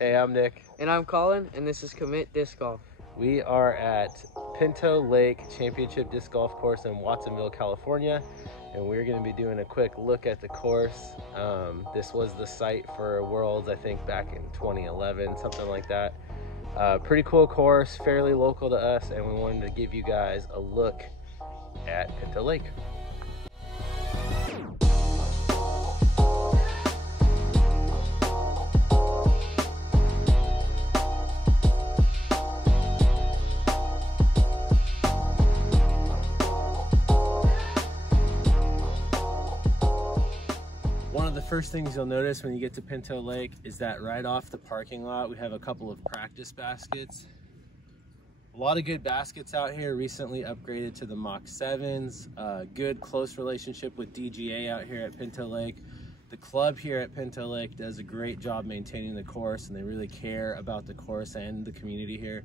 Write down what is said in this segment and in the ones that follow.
Hey, I'm Nick. And I'm Colin, and this is Commit Disc Golf. We are at Pinto Lake Championship Disc Golf Course in Watsonville, California, and we're going to be doing a quick look at the course. This was the site for Worlds, I think, back in 2011, something like that. Pretty cool course, fairly local to us, and we wanted to give you guys a look at Pinto Lake. One of the first things you'll notice when you get to Pinto Lake is that right off the parking lot we have a couple of practice baskets. A lot of good baskets out here, recently upgraded to the Mach 7s. Good close relationship with DGA out here at Pinto Lake. The club here at Pinto Lake does a great job maintaining the course, and they really care about the course and the community here.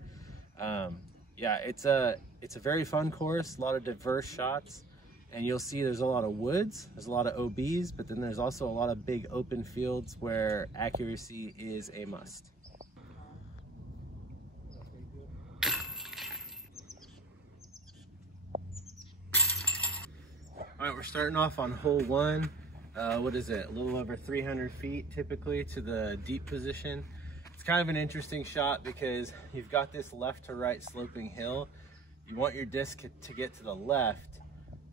Yeah, it's a very fun course, a lot of diverse shots. And you'll see there's a lot of woods, there's a lot of OBs, but then there's also a lot of big open fields where accuracy is a must. All right, we're starting off on hole 1. What is it? A little over 300 feet typically to the deep position. It's kind of an interesting shot because you've got this left to right sloping hill. You want your disc to get to the left,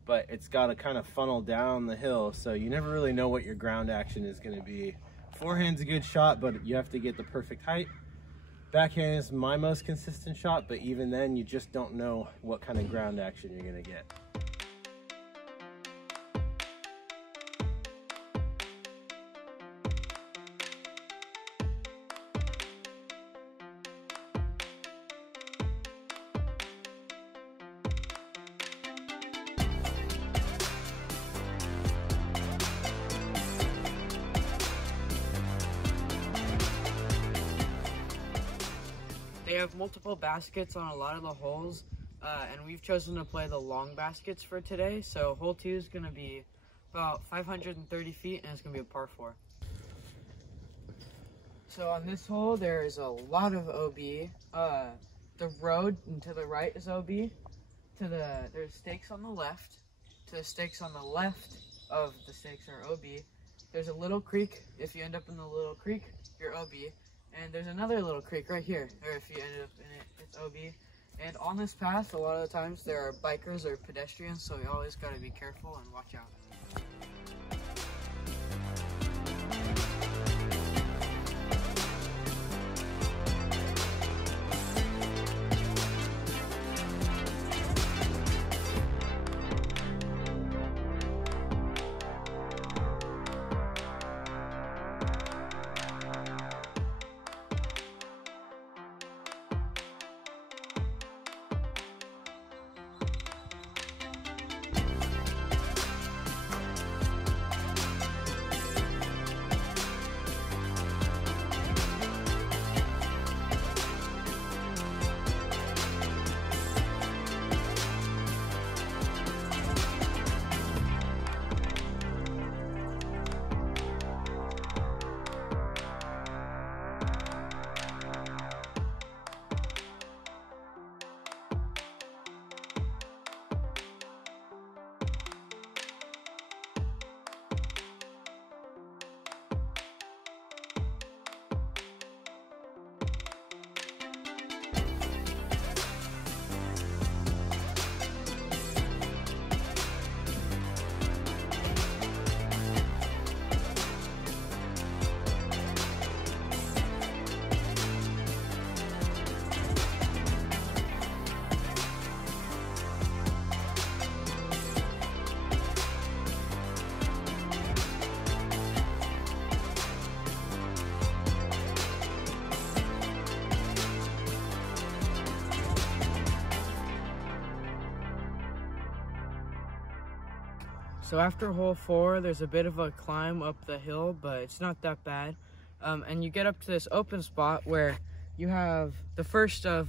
but it's got to kind of funnel down the hill, so you never really know what your ground action is going to be. Forehand's a good shot, but you have to get the perfect height. Backhand is my most consistent shot, but even then you just don't know what kind of ground action you're going to get. They have multiple baskets on a lot of the holes, and we've chosen to play the long baskets for today. So hole 2 is going to be about 530 feet, and it's going to be a par 4. So on this hole, there is a lot of OB. The road to the right is OB. There's stakes on the left. To the stakes on the left of the stakes are OB. There's a little creek. If you end up in the little creek, you're OB. And there's another little creek right here, or if you ended up in it, it's OB. And on this path, a lot of the times there are bikers or pedestrians, so you always got to be careful and watch out. So after hole 4, there's a bit of a climb up the hill, but it's not that bad. And you get up to this open spot where you have the first of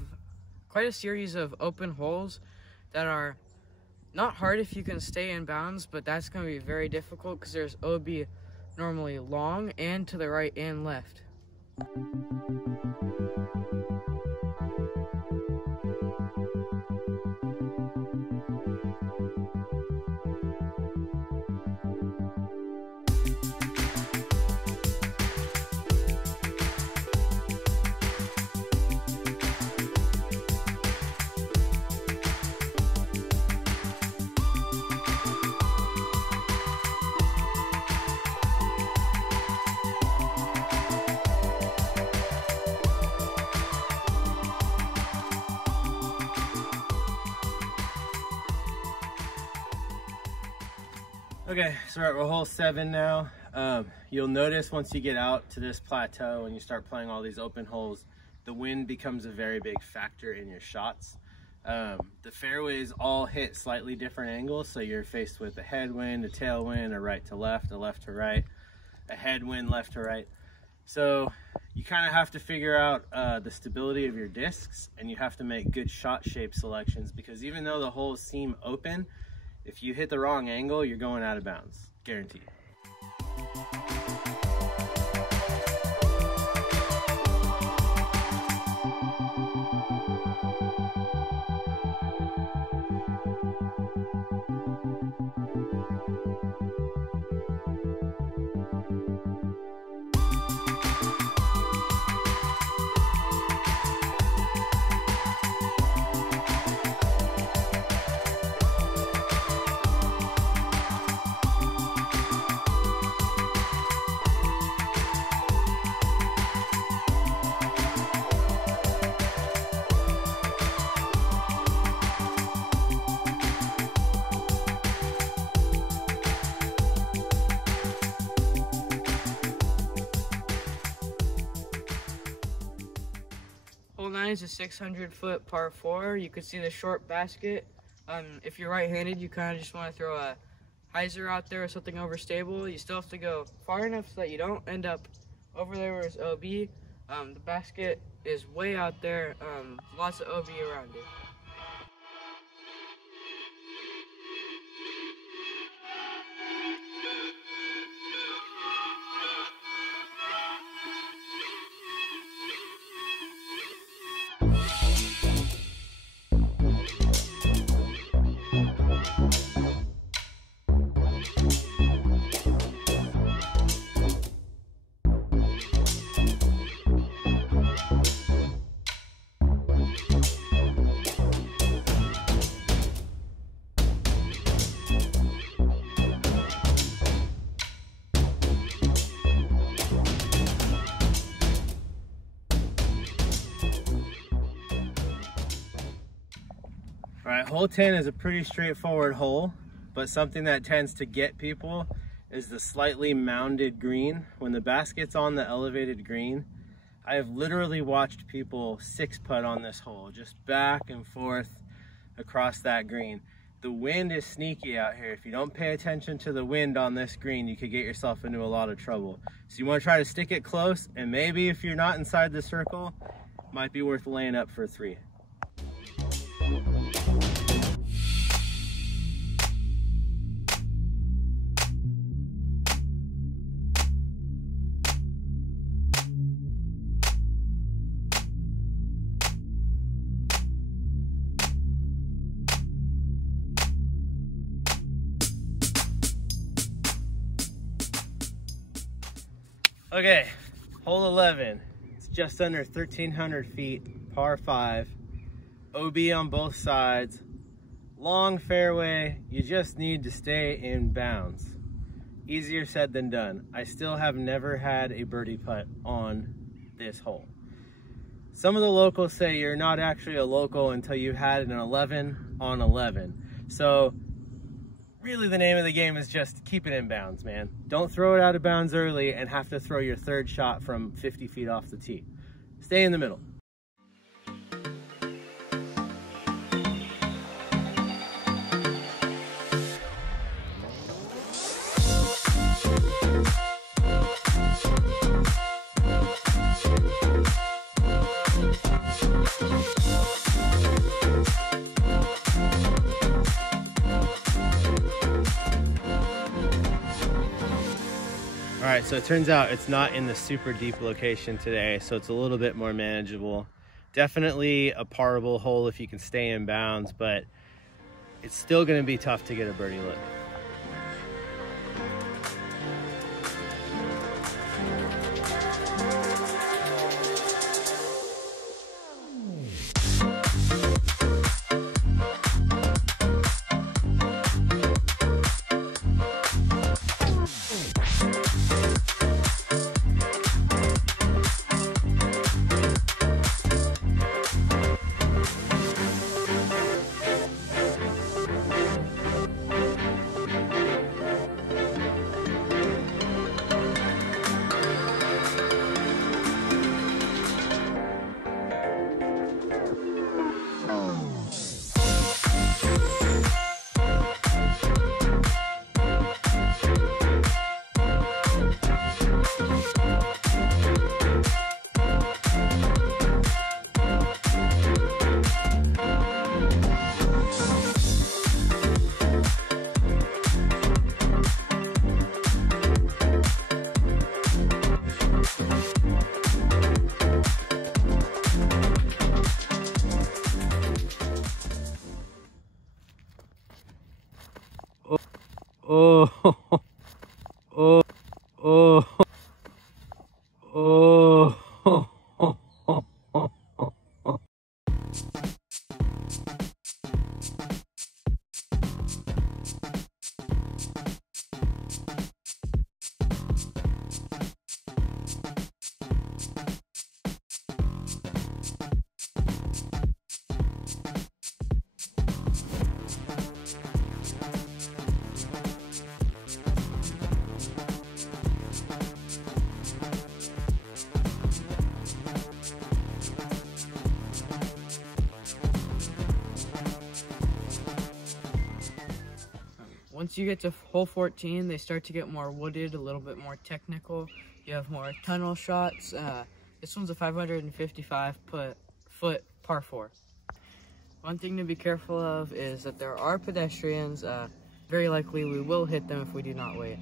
quite a series of open holes that are not hard if you can stay in bounds, but that's going to be very difficult because there's OB normally long and to the right and left. Okay, so we're at hole 7 now. You'll notice once you get out to this plateau and you start playing all these open holes, the wind becomes a very big factor in your shots. The fairways all hit slightly different angles, so you're faced with a headwind, a tailwind, a right to left, a left to right, a headwind, left to right. So you kind of have to figure out the stability of your discs, and you have to make good shot shape selections, because even though the holes seem open, if you hit the wrong angle, you're going out of bounds, guaranteed. Hole 9 is a 600-foot par 4. You can see the short basket. If you're right-handed, you kind of just want to throw a hyzer out there or something overstable. You still have to go far enough so that you don't end up over there where it's OB. The basket is way out there. Lots of OB around it. All right, hole 10 is a pretty straightforward hole, but something that tends to get people is the slightly mounded green. When the basket's on the elevated green, I have literally watched people 6-putt on this hole, just back and forth across that green. The wind is sneaky out here. If you don't pay attention to the wind on this green, you could get yourself into a lot of trouble. So you want to try to stick it close, and maybe if you're not inside the circle, might be worth laying up for 3. Okay, hole 11. It's just under 1,300 feet, par 5. OB on both sides. Long fairway, you just need to stay in bounds. Easier said than done. I still have never had a birdie putt on this hole. Some of the locals say you're not actually a local until you've had an 11 on 11. So really the name of the game is just keep it in bounds, man. Don't throw it out of bounds early and have to throw your third shot from 50 feet off the tee. Stay in the middle. All right, so it turns out it's not in the super deep location today, so it's a little bit more manageable. Definitely a parable hole if you can stay in bounds, but it's still going to be tough to get a birdie look. Oh, oh, oh, oh, oh. Once you get to hole 14, they start to get more wooded, a little bit more technical. You have more tunnel shots. This one's a 555-foot par 4. One thing to be careful of is that there are pedestrians. Very likely we will hit them if we do not wait.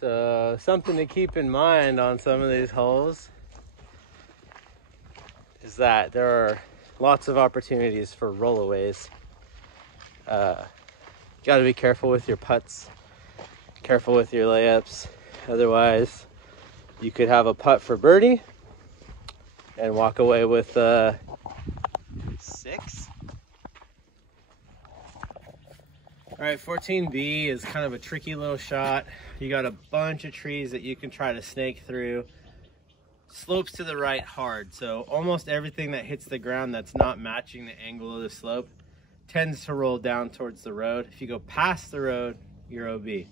So something to keep in mind on some of these holes is that there are lots of opportunities for rollaways. Got to be careful with your putts, careful with your layups. Otherwise, you could have a putt for birdie and walk away with 6. All right, 14B is kind of a tricky little shot. You got a bunch of trees that you can try to snake through. Slopes to the right hard, so almost everything that hits the ground that's not matching the angle of the slope tends to roll down towards the road. If you go past the road, you're OB.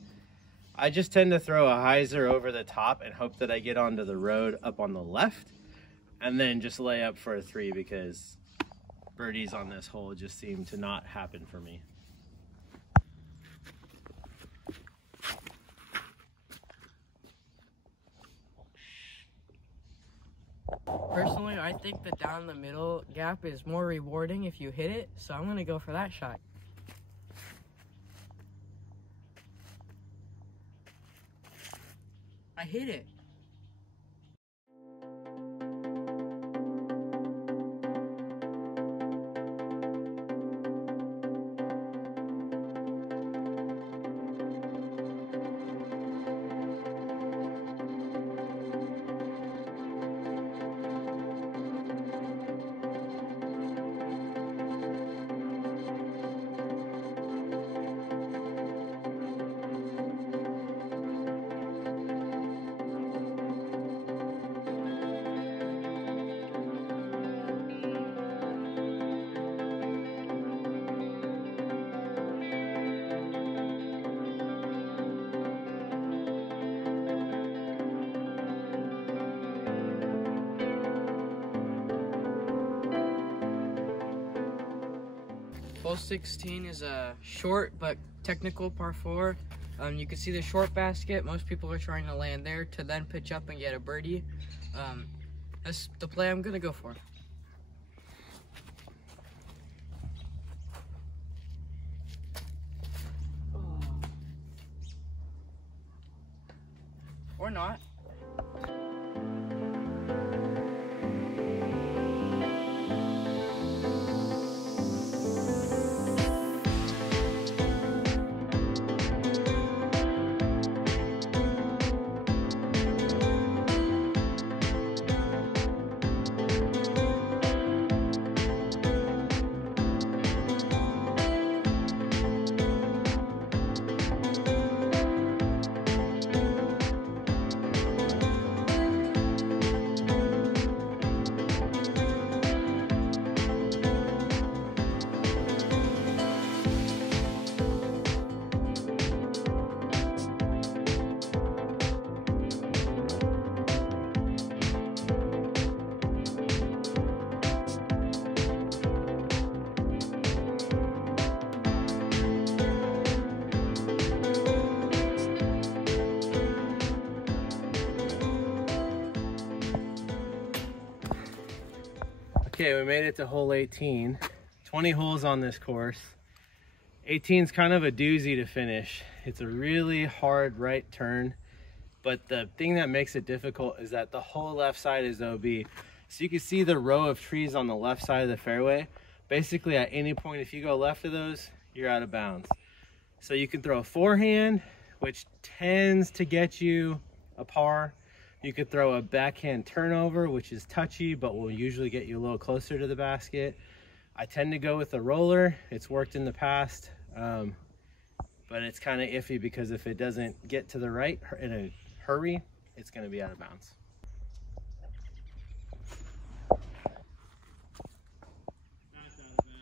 I just tend to throw a hyzer over the top and hope that I get onto the road up on the left, and then just lay up for a 3 because birdies on this hole just seem to not happen for me. Personally, I think the down the middle gap is more rewarding if you hit it, so I'm going to go for that shot. I hit it. Hole 16 is a short but technical par 4. You can see the short basket. Most people are trying to land there to then pitch up and get a birdie. That's the play I'm gonna go for. Or not. Okay, we made it to hole 18. 20 holes on this course. 18 is kind of a doozy to finish. It's a really hard right turn, but the thing that makes it difficult is that the whole left side is OB. So you can see the row of trees on the left side of the fairway. Basically, at any point, if you go left of those, you're out of bounds. So you can throw a forehand, which tends to get you a par. You could throw a backhand turnover, which is touchy, but will usually get you a little closer to the basket. I tend to go with a roller. It's worked in the past, but it's kind of iffy because if it doesn't get to the right in a hurry, it's going to be out of bounds. That's out of bounds.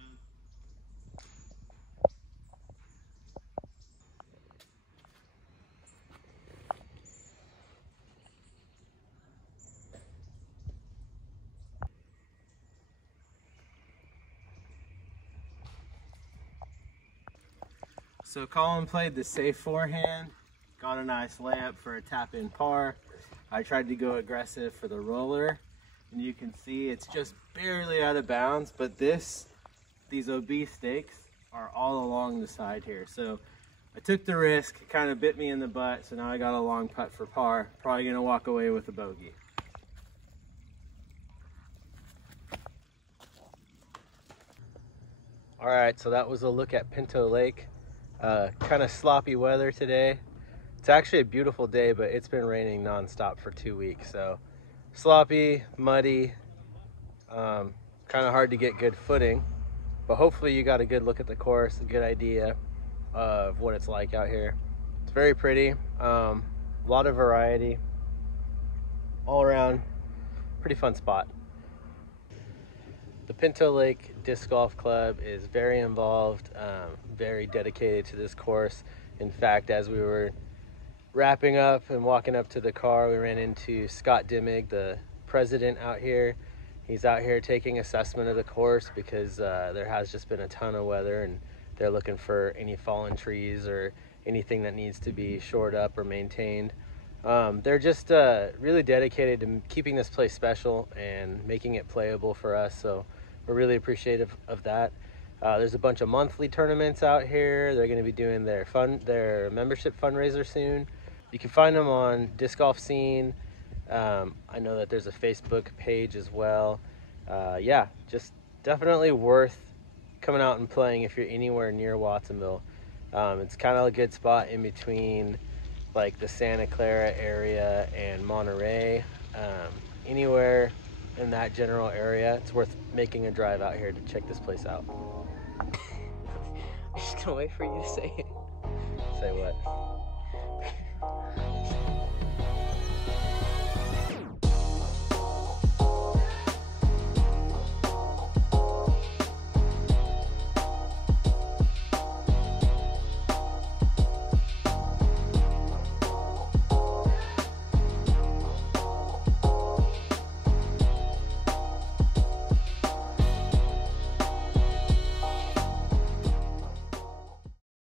So Colin played the safe forehand, got a nice layup for a tap-in par. I tried to go aggressive for the roller, and you can see it's just barely out of bounds, but these OB stakes are all along the side here. So I took the risk, it kind of bit me in the butt, so now I got a long putt for par. Probably gonna walk away with a bogey. All right, so that was a look at Pinto Lake. Kind of sloppy weather today. It's actually a beautiful day, but it's been raining nonstop for 2 weeks. So sloppy, muddy, kind of hard to get good footing. But hopefully you got a good look at the course, a good idea of what it's like out here. It's very pretty, a lot of variety, all around, pretty fun spot. The Pinto Lake Disc Golf Club is very involved, very dedicated to this course. In fact, as we were wrapping up and walking up to the car, we ran into Scott Dimmig, the president out here. He's out here taking assessment of the course because there has just been a ton of weather, and they're looking for any fallen trees or anything that needs to be shored up or maintained. They're just really dedicated to keeping this place special and making it playable for us, so we're really appreciative of that. There's a bunch of monthly tournaments out here. They're going to be doing their membership fundraiser soon. You can find them on Disc Golf Scene. I know that there's a Facebook page as well. Yeah, just definitely worth coming out and playing if you're anywhere near Watsonville. It's kind of a good spot in between like the Santa Clara area and Monterey. Anywhere in that general area, it's worth making a drive out here to check this place out. I'm just gonna wait for you to say it. Say what?